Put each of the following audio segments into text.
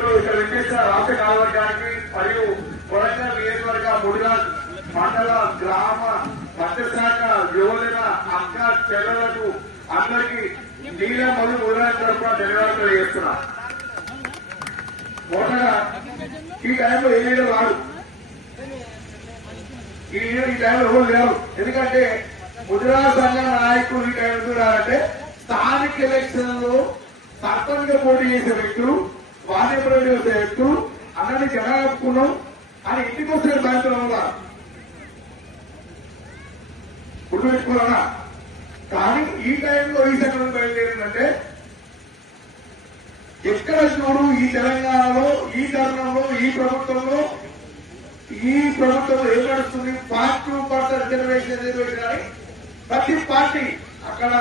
ఇక్కడ వినిపిస్తున్న రాష్ట్ర కార్యవర్గానికి మరియు వరంగల్ నియోజకవర్గ ముడిరాజ్ మండల గ్రామ మత్స్యశాఖ యువజన అక్క చెల్లెలకు అందరికీ నీళ్ళ మరియు ముడిరాజ్ తరఫున ధన్యవాదాలు తెలియజేస్తున్నా. మొదటగా ఈ టైంలో ఏ లీడర్ రాడు, ఈ టైంలో ఎవరు లేరు. ఎందుకంటే ముదిరాజ్ సంఘ నాయకులు ఈ టైంలో రారంటే స్థానిక ఎలక్షన్ లో సర్పంచ్ పోటీ చేసే వ్యక్తులు, వాణిజ్య చేసే వ్యక్తులు అందరినీ జనాపుకున్నాం అని ఇంటికి వచ్చే బ్యాంకులో గుర్తుపెట్టుకున్నా. కానీ ఈ టైంలో ఈ సంఘటన బయలుదేరిందంటే ఎక్కడ చూడు ఈ తెలంగాణలో ఈ తరుణంలో ఈ ప్రభుత్వంలో ఏం నడుస్తుంది, పార్టీ రిజర్వేషన్ కానీ ప్రతి పార్టీ అక్కడ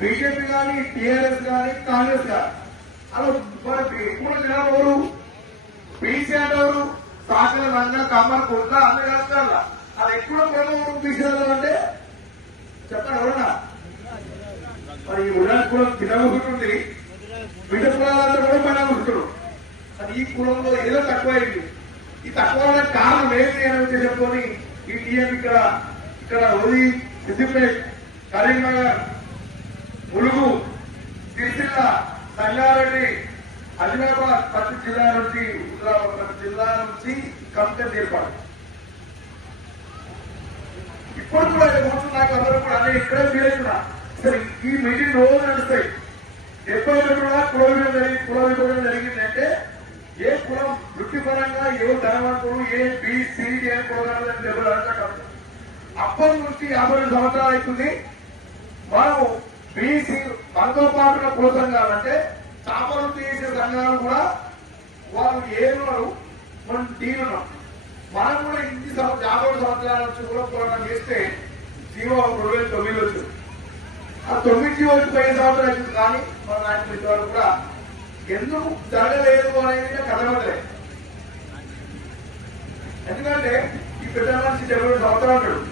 బీజేపీ కానీ టీఆర్ఎస్ కానీ కాంగ్రెస్ కానీ అలా ఎక్కువ జనాలు ఎవరు బీసీ అంటారు, సాకల రంగ కమ్మల కొండ అన్ని రాష్ట్రాల అది ఎక్కువ కులం బీసీలో అంటే చెప్పండి ఎవరన్నా. మరి ఈ ఉల్లాస్ కులం తినముకుంటుంది, బిడ్డ కులాలంతా కూడా పైన ముట్టుడు. అది ఈ కులంలో ఏదో తక్కువైంది. ఈ తక్కువ కారణం ఏంటి అనే ఉద్దేశంతో ఈ టీఎం ఇక్కడ ఉదీ సిద్దిపేట కరీంనగర్ ములుగు సిరిసిల్ల సంగారెడ్డి ఆదిలాబాద్ ప్రతి జిల్లా నుంచి కమిటీ ఏర్పాటు. ఇప్పుడు కూడా నాకు అందరూ కూడా అదే ఇక్కడే ఫీల్ అవుతున్నా. సరే ఈ మీటింగ్ రోజు నడుస్తాయి. ఎప్పుడు కూడా కుల విభజన జరిగిందంటే ఏ కులం వృత్తిపరంగా ఏ ధనవంతులు ఏ బీసీడీ ఏ కులాలని దెబ్బలు అప్పటి నుంచి 50 సంవత్సరాలు అవుతుంది. మనం బీసీ మనతో పాటుగా కుల సంఘాలంటే చాపలు చేసే సంఘాలు కూడా వాళ్ళు ఏమన్నారు, మనం తీరున్నాం. మనం కూడా ఇంటి 50 సంవత్సరాల నుంచి కూడా పోరాటం చేస్తే జీవో 2009 వచ్చింది. ఆ 9 వచ్చి 10 సంవత్సరాలు వచ్చింది. కానీ మన నాయకులు ఇంతవరకు కూడా ఎందుకు జరగలేదు అనేది కథమలేదు. ఎందుకంటే ఈ పెద్ద మనిషి 70 సంవత్సరాలు ఉంటాడు.